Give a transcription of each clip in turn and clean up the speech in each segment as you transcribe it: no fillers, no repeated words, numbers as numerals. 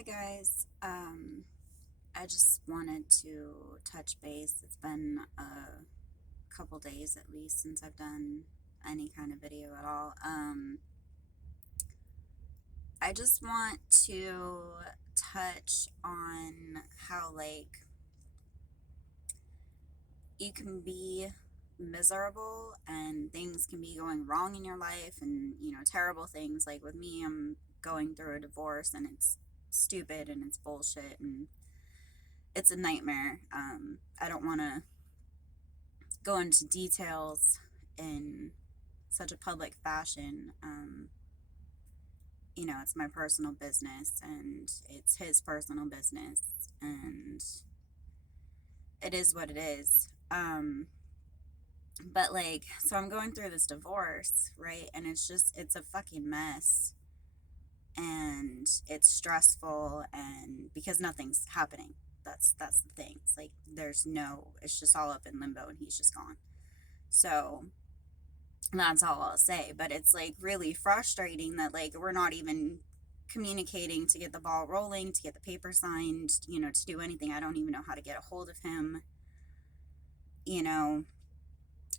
Hi guys. I just wanted to touch base. It's been a couple days at least since I've done any kind of video at all. I just want to touch on how you can be miserable and things can be going wrong in your life and terrible things. Like with me, I'm going through a divorce and it's stupid and it's bullshit and it's a nightmare. I don't want to go into details in such a public fashion. It's my personal business and it's his personal business, and it is what it is. But so I'm going through this divorce, right? And it's a fucking mess and it's stressful, and because nothing's happening. That's the thing. It's like it's just all up in limbo and he's just gone. So that's all I'll say. But it's really frustrating that we're not even communicating to get the ball rolling, to get the paper signed, to do anything. I don't even know how to get a hold of him, you know.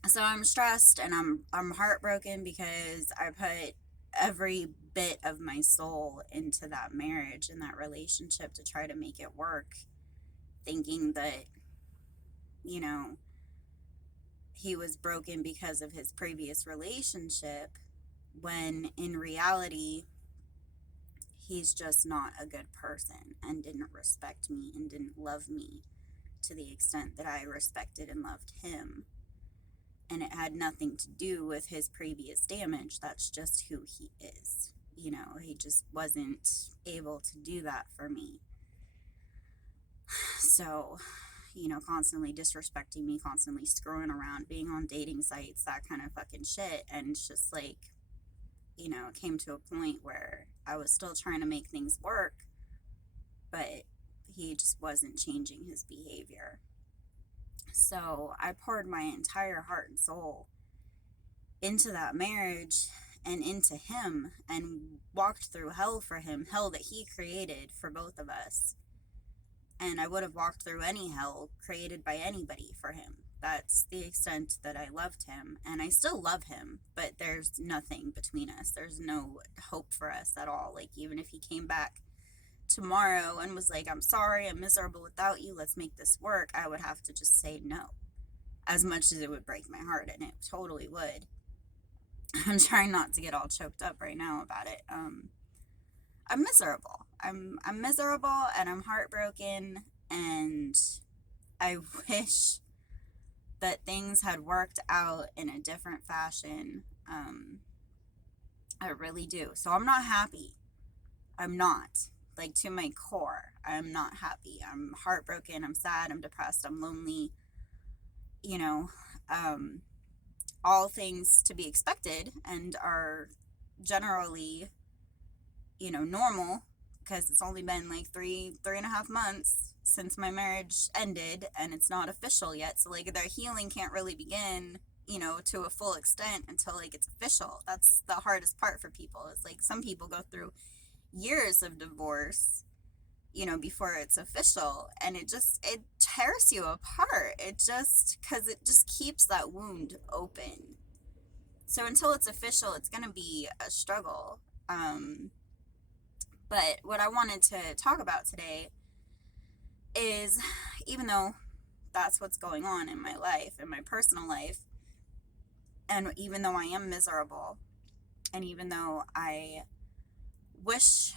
So I'm stressed and I'm heartbroken because I put every bit of my soul into that marriage and that relationship to try to make it work, thinking that, you know, he was broken because of his previous relationship, when in reality, he's just not a good person and didn't respect me and didn't love me to the extent that I respected and loved him. And it had nothing to do with his previous damage. That's just who he is. He just wasn't able to do that for me. So, constantly disrespecting me, constantly screwing around, being on dating sites, that kind of fucking shit. And it's just it came to a point where I was still trying to make things work, but he just wasn't changing his behavior. So I poured my entire heart and soul into that marriage and into him and walked through hell for him, hell that he created for both of us. And I would have walked through any hell created by anybody for him. That's the extent that I loved him. And I still love him, but there's nothing between us. There's no hope for us at all. Even if he came back tomorrow and was like, I'm sorry, I'm miserable without you, let's make this work, I would have to just say no. As much as it would break my heart, and it totally would. I'm trying not to get all choked up right now about it. I'm miserable. I'm miserable and I'm heartbroken, and I wish that things had worked out in a different fashion. I really do. So I'm not happy. I'm not. To my core, I'm not happy. I'm heartbroken. I'm sad. I'm depressed. I'm lonely. You know, all things to be expected and are generally, normal, because it's only been three and a half months since my marriage ended and it's not official yet. So their healing can't really begin, to a full extent until it's official. That's the hardest part for people. It's some people go through years of divorce, before it's official, and it tears you apart. Because it just keeps that wound open. So until it's official, it's going to be a struggle. But what I wanted to talk about today is, even though that's what's going on in my life, in my personal life, and even though I am miserable, and even though I wish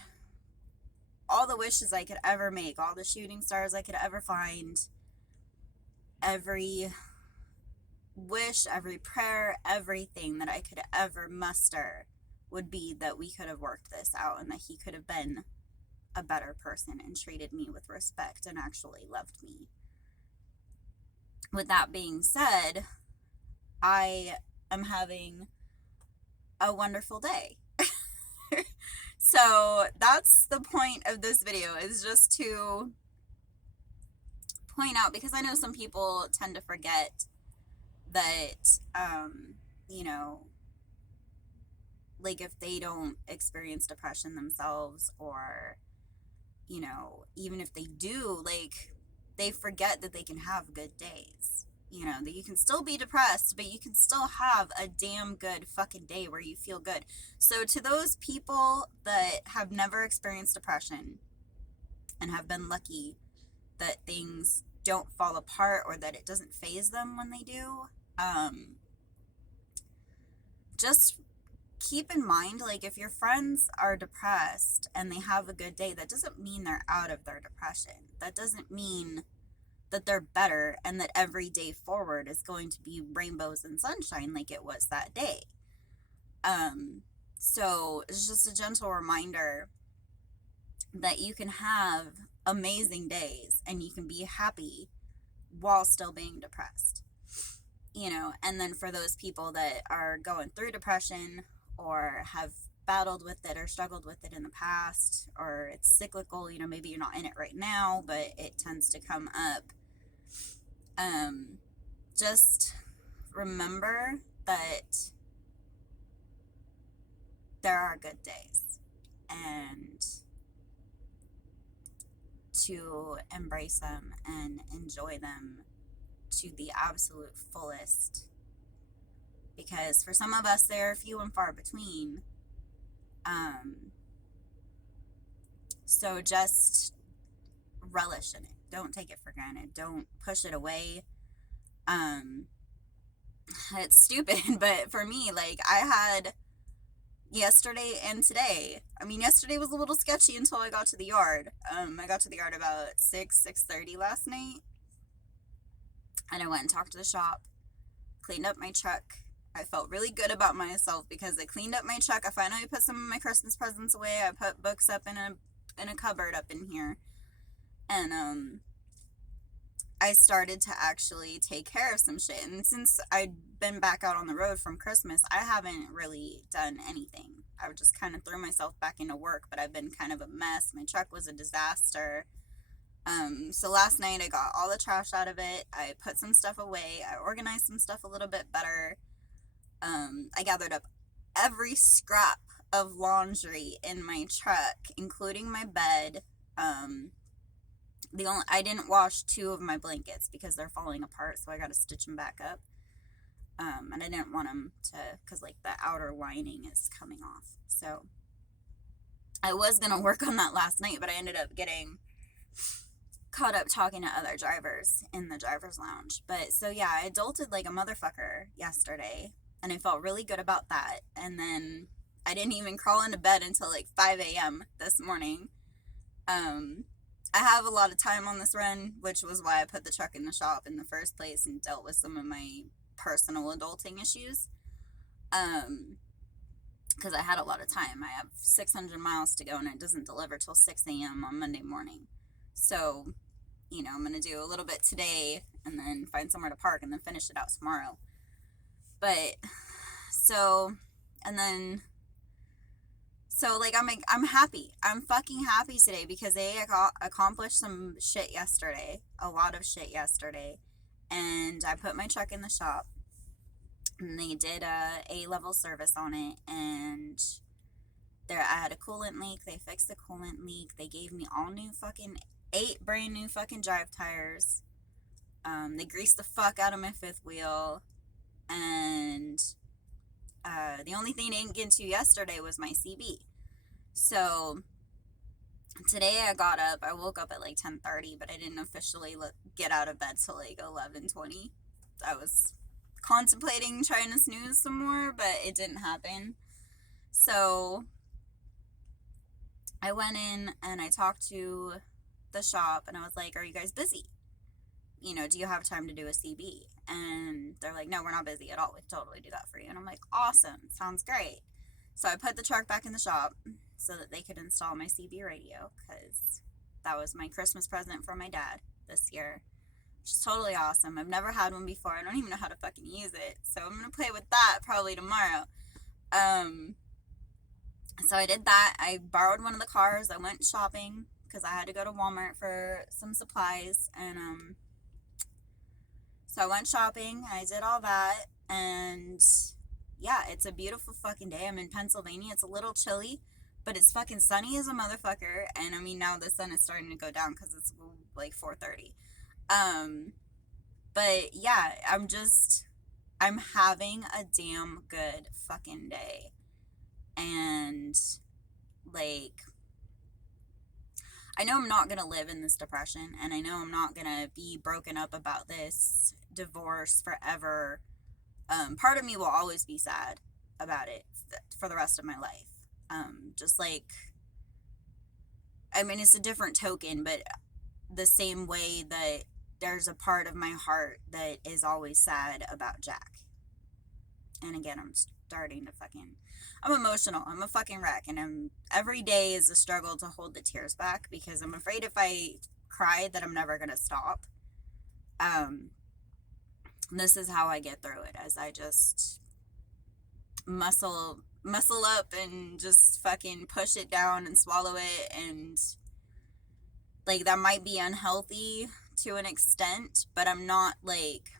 all the wishes I could ever make, all the shooting stars I could ever find, every wish, every prayer, everything that I could ever muster would be that we could have worked this out and that he could have been a better person and treated me with respect and actually loved me. With that being said, I am having a wonderful day. So that's the point of this video, is just to point out, because I know some people tend to forget that, you know, if they don't experience depression themselves, or you know, even if they do, like, they forget that they can have good days. You know, that you can still be depressed, but you can still have a damn good fucking day where you feel good. So, to those people that have never experienced depression and have been lucky that things don't fall apart or that it doesn't phase them when they do, just keep in mind, like, if your friends are depressed and they have a good day, that doesn't mean they're out of their depression. That doesn't mean that they're better and that every day forward is going to be rainbows and sunshine like it was that day. So it's just a gentle reminder that you can have amazing days and you can be happy while still being depressed. You know, and then for those people that are going through depression or have battled with it or struggled with it in the past, or it's cyclical, you know, maybe you're not in it right now, but it tends to come up. Just remember that there are good days and to embrace them and enjoy them to the absolute fullest, because for some of us they're few and far between. So just relish in it. Don't take it for granted. Don't push it away. It's stupid, but for me, like, I had yesterday and today. I mean, yesterday was a little sketchy until I got to the yard. I got to the yard about 6:30 last night, and I went and talked to the shop, cleaned up my truck. I felt really good about myself because I cleaned up my truck. I finally put some of my Christmas presents away. I put books up in a cupboard up in here, and I started to actually take care of some shit. And since I'd been back out on the road from Christmas, I haven't really done anything. I just kind of threw myself back into work, but I've been kind of a mess. My truck was a disaster. So last night I got all the trash out of it. I put some stuff away. I organized some stuff a little bit better. I gathered up every scrap of laundry in my truck, including my bed. I didn't wash 2 of my blankets because they're falling apart, so I got to stitch them back up. And I didn't want them to, because like the outer lining is coming off. So I was gonna work on that last night, but I ended up getting caught up talking to other drivers in the driver's lounge. But so yeah, I adulted like a motherfucker yesterday, and I felt really good about that. And then I didn't even crawl into bed until like 5 a.m. this morning. I have a lot of time on this run, which was why I put the truck in the shop in the first place and dealt with some of my personal adulting issues. Because I had a lot of time. I have 600 miles to go and it doesn't deliver till 6 a.m. on Monday morning. So, you know, I'm going to do a little bit today and then find somewhere to park and then finish it out tomorrow. But, so, and then, so like I'm happy. I'm fucking happy today because they accomplished some shit yesterday, a lot of shit yesterday, and I put my truck in the shop, and they did a level service on it, and I had a coolant leak. They fixed the coolant leak. They gave me all new fucking 8 brand new fucking drive tires. They greased the fuck out of my 5th wheel, and the only thing they didn't get into yesterday was my CB. So today I got up. I woke up at like 10:30, but I didn't officially get out of bed till like 11:20. I was contemplating trying to snooze some more, but it didn't happen. So I went in and I talked to the shop and I was like, "Are you guys busy? You know, do you have time to do a CB?" And they're like, "No, we're not busy at all. We can totally do that for you." And I'm like, "Awesome. Sounds great." So I put the truck back in the shop so that they could install my CB radio, because that was my Christmas present from my dad this year, which is totally awesome. I've never had one before. I don't even know how to fucking use it. So I'm going to play with that probably tomorrow. So I did that. I borrowed one of the cars. I went shopping because I had to go to Walmart for some supplies. And so I went shopping. I did all that. And yeah, it's a beautiful fucking day. I'm in Pennsylvania. It's a little chilly, but it's fucking sunny as a motherfucker. And I mean, now the sun is starting to go down because it's like 4:30. Um, but yeah, I'm having a damn good fucking day. And like, I know I'm not gonna live in this depression, and I know I'm not gonna be broken up about this divorce forever. Part of me will always be sad about it for the rest of my life. Just like, I mean, it's a different token, but the same way that there's a part of my heart that is always sad about Jack. And again, I'm emotional. I'm a fucking wreck. And every day is a struggle to hold the tears back because I'm afraid if I cry that I'm never going to stop. This is how I get through it, as I just muscle up and just fucking push it down and swallow it. And like, that might be unhealthy to an extent, but I'm not like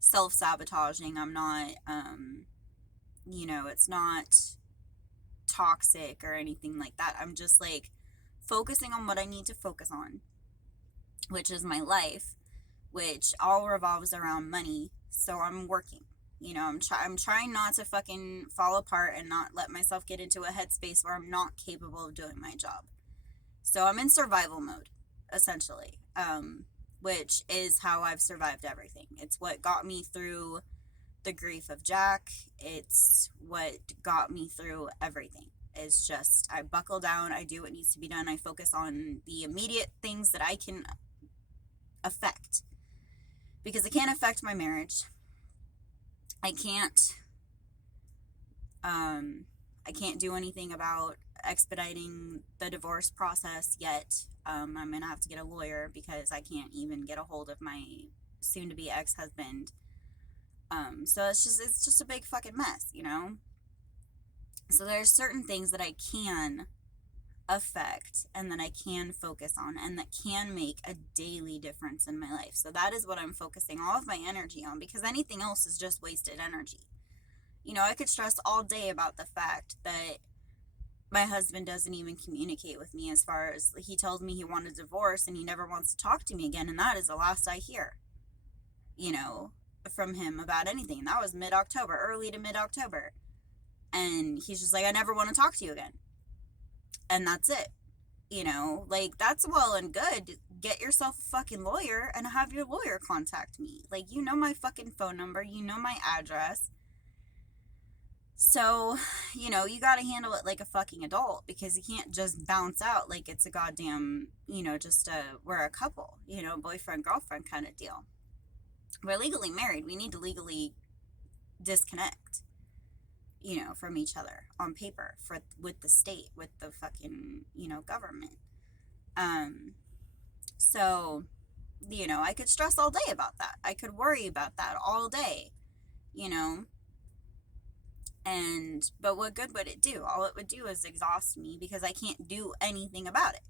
self-sabotaging. I'm not, it's not toxic or anything like that. I'm just like focusing on what I need to focus on, which is my life, which all revolves around money. So I'm working. I'm trying not to fucking fall apart and not let myself get into a headspace where I'm not capable of doing my job. So I'm in survival mode, essentially, which is how I've survived everything. It's what got me through the grief of Jack. It's what got me through everything. It's just, I buckle down, I do what needs to be done, I focus on the immediate things that I can affect. Because I can't affect my marriage. I can't do anything about expediting the divorce process yet. I'm gonna have to get a lawyer because I can't even get a hold of my soon-to-be ex-husband. So it's just a big fucking mess, So there's certain things that I can affect and that I can focus on and that can make a daily difference in my life. So that is what I'm focusing all of my energy on, because anything else is just wasted energy. I could stress all day about the fact that my husband doesn't even communicate with me, as far as he tells me he wanted a divorce and he never wants to talk to me again, and that is the last I hear, from him about anything. That was mid-October, early to mid-October. And he's just like, I never want to talk to you again. And that's it. Like, that's well and good. Get yourself a fucking lawyer and have your lawyer contact me. Like, my fucking phone number, my address. So, you gotta handle it like a fucking adult, because you can't just bounce out like it's a goddamn, we're a couple, boyfriend, girlfriend kind of deal. We're legally married. We need to legally disconnect, from each other on paper with the state, with the fucking, government. So, I could stress all day about that. I could worry about that all day, but what good would it do? All it would do is exhaust me because I can't do anything about it.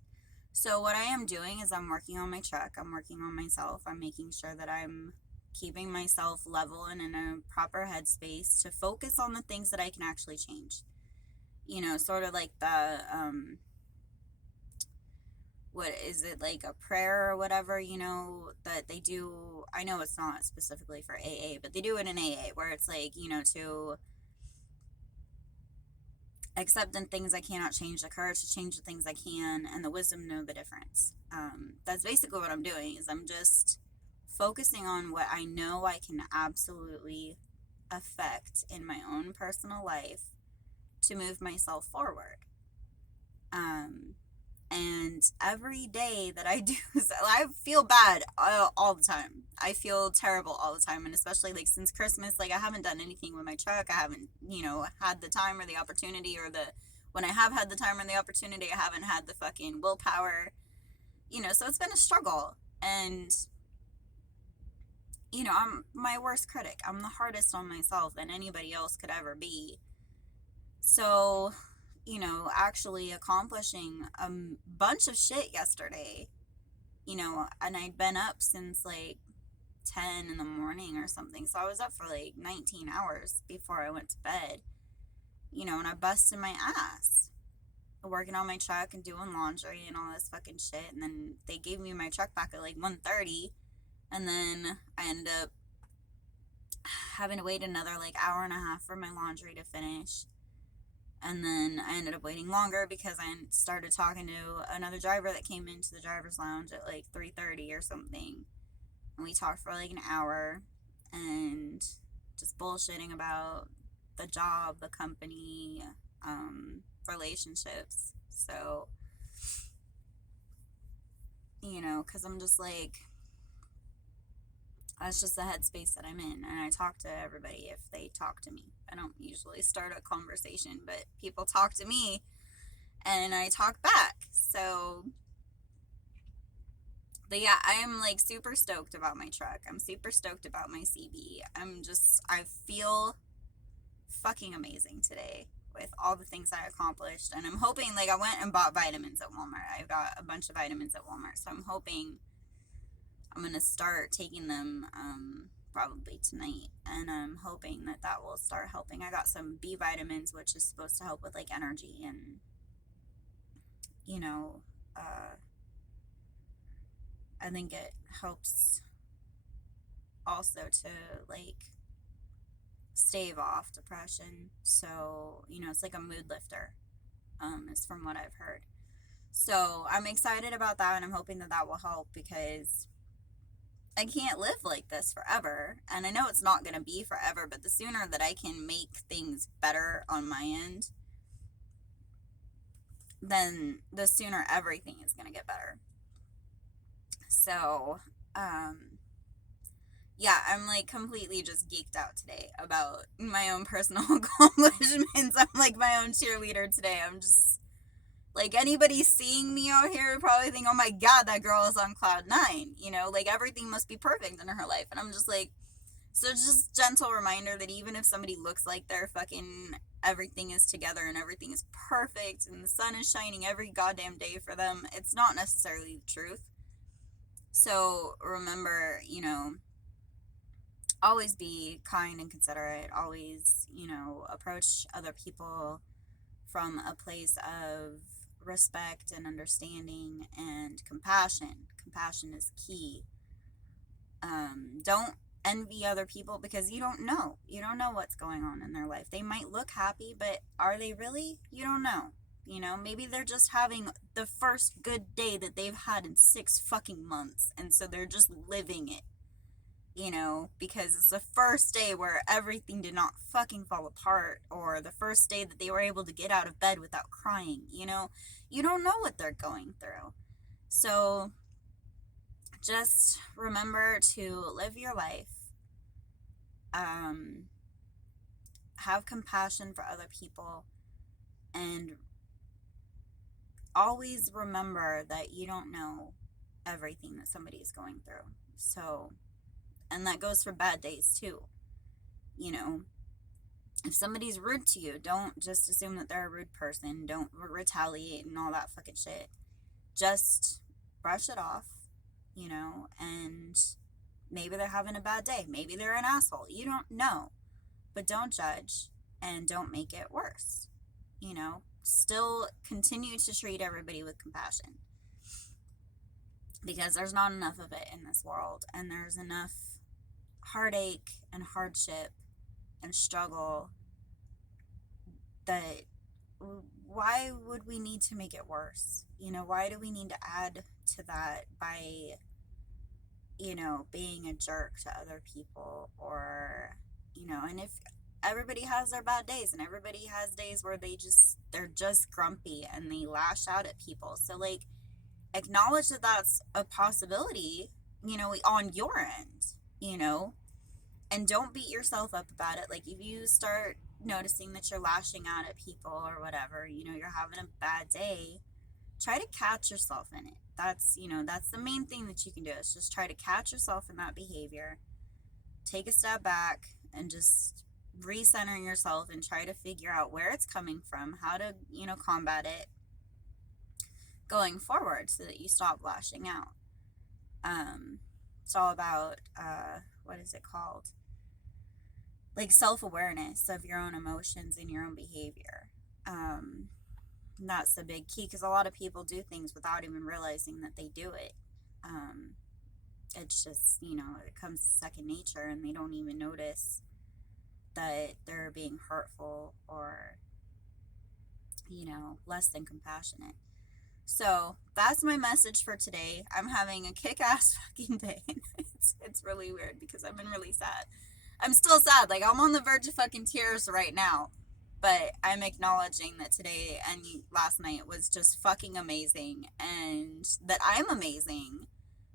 So what I am doing is I'm working on my truck. I'm working on myself. I'm making sure that I'm keeping myself level and in a proper headspace to focus on the things that I can actually change. Sort of like the, what is it, like a prayer or whatever, that they do. I know it's not specifically for AA, but they do it in AA, where it's like, to accept the things I cannot change, the courage to change the things I can, and the wisdom to know the difference. That's basically what I'm doing, is I'm just focusing on what I know I can absolutely affect in my own personal life to move myself forward. And every day that I do, I feel bad all the time. I feel terrible all the time. And especially like since Christmas, like I haven't done anything with my truck. I haven't, had the time or the opportunity, or when I have had the time or the opportunity, I haven't had the fucking willpower, so it's been a struggle. And, I'm my worst critic. I'm the hardest on myself than anybody else could ever be. So, actually accomplishing a bunch of shit yesterday, and I'd been up since like 10 in the morning or something. So I was up for like 19 hours before I went to bed, and I busted my ass working on my truck and doing laundry and all this fucking shit. And then they gave me my truck back at like 1:30, and then I ended up having to wait another like hour and a half for my laundry to finish. And then I ended up waiting longer because I started talking to another driver that came into the driver's lounge at like 3:30 or something. And we talked for like an hour and just bullshitting about the job, the company, relationships. So, because I'm just like, that's just the headspace that I'm in. And I talk to everybody if they talk to me. I don't usually start a conversation, but people talk to me and I talk back. So, but yeah, I am like super stoked about my truck. I'm super stoked about my CB. I feel fucking amazing today with all the things I accomplished. And I'm hoping, like, I went and bought vitamins at Walmart. I got a bunch of vitamins at Walmart. So I'm hoping I'm going to start taking them probably tonight. And I'm hoping that will start helping. I got some B vitamins, which is supposed to help with, like, energy and, I think it helps also to, like, stave off depression. So, it's like a mood lifter, is from what I've heard. So I'm excited about that, and I'm hoping that will help, because I can't live like this forever. And I know it's not going to be forever, but the sooner that I can make things better on my end, then the sooner everything is going to get better. So, yeah, I'm like completely just geeked out today about my own personal accomplishments. I'm like my own cheerleader today. I'm just like, anybody seeing me out here would probably think, oh my God, that girl is on cloud nine. Like everything must be perfect in her life. And I'm just like, so just gentle reminder that even if somebody looks like they're fucking, everything is together and everything is perfect and the sun is shining every goddamn day for them, it's not necessarily the truth. So remember, always be kind and considerate. Always, approach other people from a place of respect and understanding and compassion. Compassion is key. Don't envy other people, because you don't know. You don't know what's going on in their life. They might look happy, but are they really? You don't know. Maybe they're just having the first good day that they've had in 6 fucking months, and so they're just living it. Because it's the first day where everything did not fucking fall apart, or the first day that they were able to get out of bed without crying. You don't know what they're going through. So just remember to live your life. Have compassion for other people, and always remember that you don't know everything that somebody is going through. So, and that goes for bad days too. If somebody's rude to you, don't just assume that they're a rude person. Don't retaliate and all that fucking shit. Just brush it off, and maybe they're having a bad day. Maybe they're an asshole. You don't know. But don't judge and don't make it worse. Still continue to treat everybody with compassion, because there's not enough of it in this world, and there's enough heartache and hardship and struggle that why would we need to make it worse? Why do we need to add to that by, being a jerk to other people? Or, and if everybody has their bad days, and everybody has days where they're just grumpy and they lash out at people. So, like, acknowledge that that's a possibility, on your end, and don't beat yourself up about it. Like, if you start noticing that you're lashing out at people or whatever, you're having a bad day, try to catch yourself in it. That's the main thing that you can do, is just try to catch yourself in that behavior, take a step back, and just recenter yourself and try to figure out where it's coming from, how to, combat it going forward so that you stop lashing out. It's all about, what is it called? like self-awareness of your own emotions and your own behavior. That's the big key, because a lot of people do things without even realizing that they do it. Um, it's just, it comes second nature, and they don't even notice that they're being hurtful or, less than compassionate. So that's my message for today. I'm having a kick-ass fucking day. It's really weird because I've been really sad. I'm still sad. Like, I'm on the verge of fucking tears right now. But I'm acknowledging that today and last night was just fucking amazing, and that I'm amazing.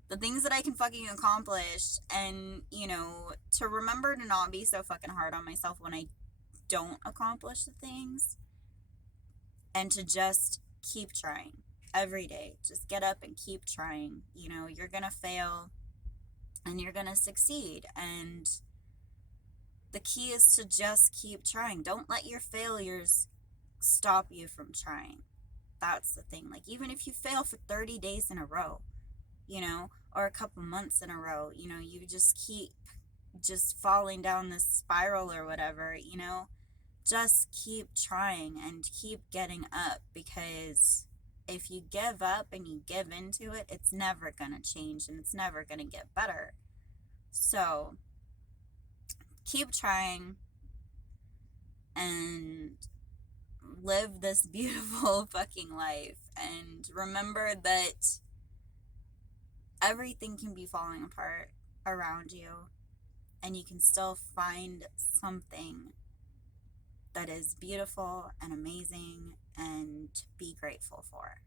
The things that I can fucking accomplish, and, to remember to not be so fucking hard on myself when I don't accomplish the things, and to just keep trying every day. Just get up and keep trying. You're gonna fail and you're gonna succeed, and the key is to just keep trying. Don't let your failures stop you from trying. That's the thing. Like, even if you fail for 30 days in a row, or a couple months in a row, you just keep just falling down this spiral or whatever, just keep trying and keep getting up, because if you give up and you give into it, it's never going to change and it's never going to get better. So keep trying and live this beautiful fucking life, and remember that everything can be falling apart around you, and you can still find something that is beautiful and amazing and be grateful for.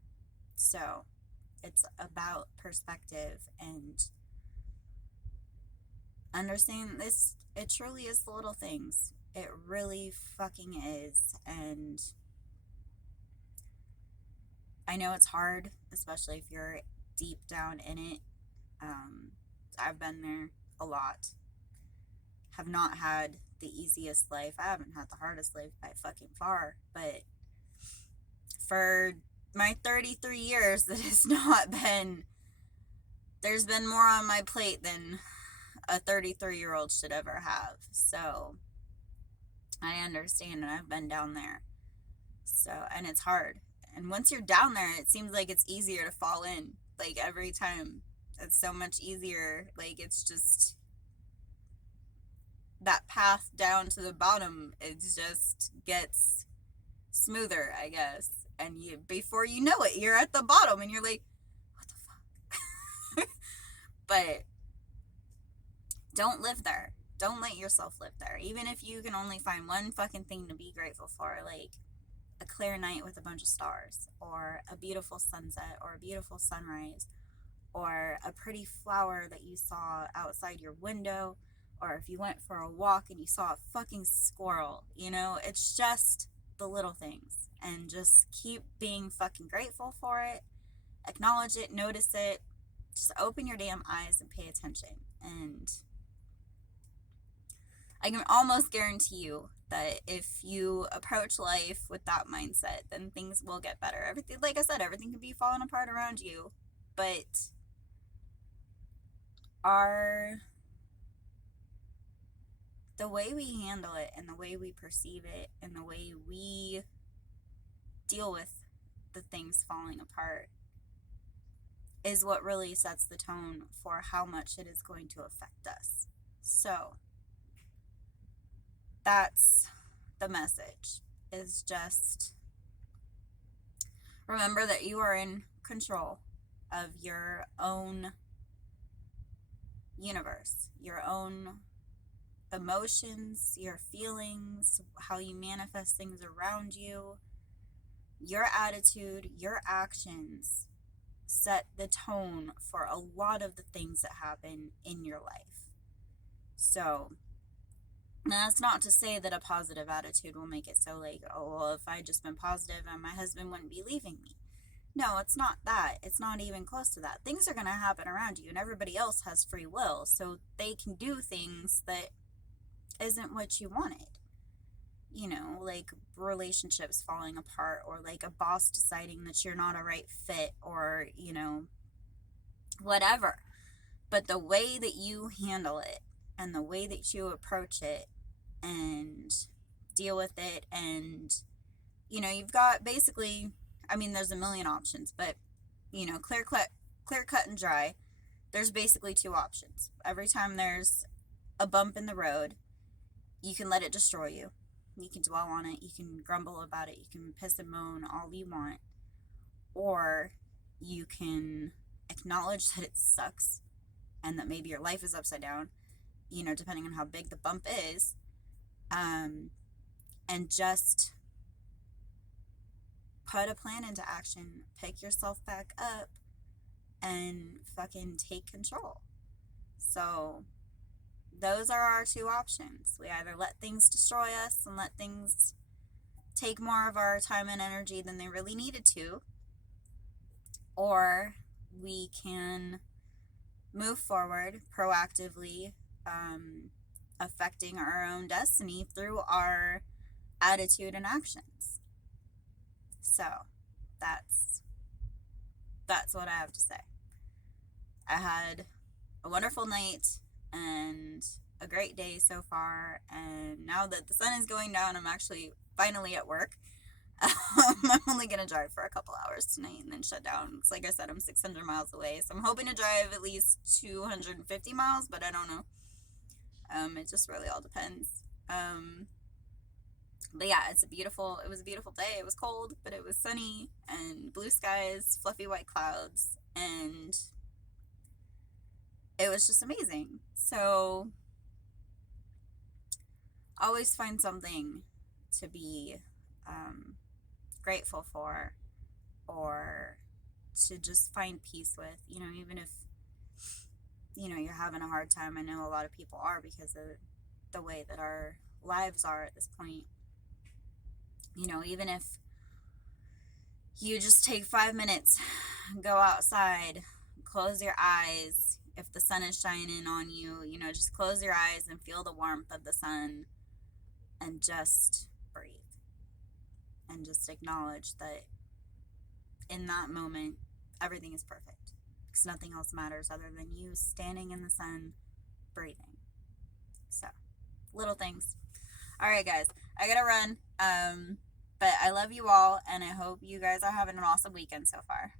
So it's about perspective and understanding this. It truly is the little things. It really fucking is. And I know it's hard, especially if you're deep down in it. I've been there a lot. Have not had the easiest life. I haven't had the hardest life by fucking far. But for my 33 years, that has not been... There's been more on my plate than a 33-year-old should ever have. So I understand, and I've been down there. So, and it's hard. And once you're down there, it seems like it's easier to fall in. Like, every time. It's so much easier. Like, it's just... that path down to the bottom, it just gets smoother, I guess. And before you know it, you're at the bottom, and you're like, what the fuck? But don't live there. Don't let yourself live there. Even if you can only find one fucking thing to be grateful for, like a clear night with a bunch of stars, or a beautiful sunset, or a beautiful sunrise, or a pretty flower that you saw outside your window, or if you went for a walk and you saw a fucking squirrel. It's just the little things, and just keep being fucking grateful for it. Acknowledge it, notice it, just open your damn eyes and pay attention. And I can almost guarantee you that if you approach life with that mindset, then things will get better. Everything, like I said, everything can be falling apart around you, but the way we handle it, and the way we perceive it, and the way we deal with the things falling apart is what really sets the tone for how much it is going to affect us. So that's the message, is just remember that you are in control of your own universe, your own emotions, your feelings, how you manifest things around you. Your attitude, your actions set the tone for a lot of the things that happen in your life. So, that's not to say that a positive attitude will make it so, like, oh, well, if I had just been positive, and my husband wouldn't be leaving me. No, it's not that. It's not even close to that. Things are going to happen around you, and everybody else has free will, so they can do things that isn't what you wanted. Like relationships falling apart, or like a boss deciding that you're not a right fit, or, whatever. But the way that you handle it, and the way that you approach it, and deal with it. And, you know, you've got basically, I mean, there's a million options, but, you know, clear cut and dry, there's basically two options. Every time there's a bump in the road, you can let it destroy you. You can dwell on it. You can grumble about it. You can piss and moan all you want. Or you can acknowledge that it sucks and that maybe your life is upside down, you know, depending on how big the bump is, and just put a plan into action, pick yourself back up, and fucking take control. So, those are our two options. We either let things destroy us and let things take more of our time and energy than they really needed to, or we can move forward proactively, affecting our own destiny through our attitude and actions. So that's what I have to say. I had a wonderful night and a great day so far, and now that the sun is going down, I'm actually finally at work. I'm only gonna drive for a couple hours tonight and then shut down. It's like I said, I'm 600 miles away, so I'm hoping to drive at least 250 miles, but I don't know. It just really all depends. But yeah, it was a beautiful day. It was cold, but it was sunny and blue skies, fluffy white clouds, and it was just amazing. So always find something to be grateful for, or to just find peace with, you know, even if, you know, you're having a hard time. I know a lot of people are, because of the way that our lives are at this point. You know, even if you just take 5 minutes, go outside, close your eyes. If the sun is shining on you, you know, just close your eyes and feel the warmth of the sun, and just breathe. And just acknowledge that in that moment, everything is perfect, because nothing else matters other than you standing in the sun, breathing. So, little things. All right, guys, I gotta run. But I love you all, and I hope you guys are having an awesome weekend so far.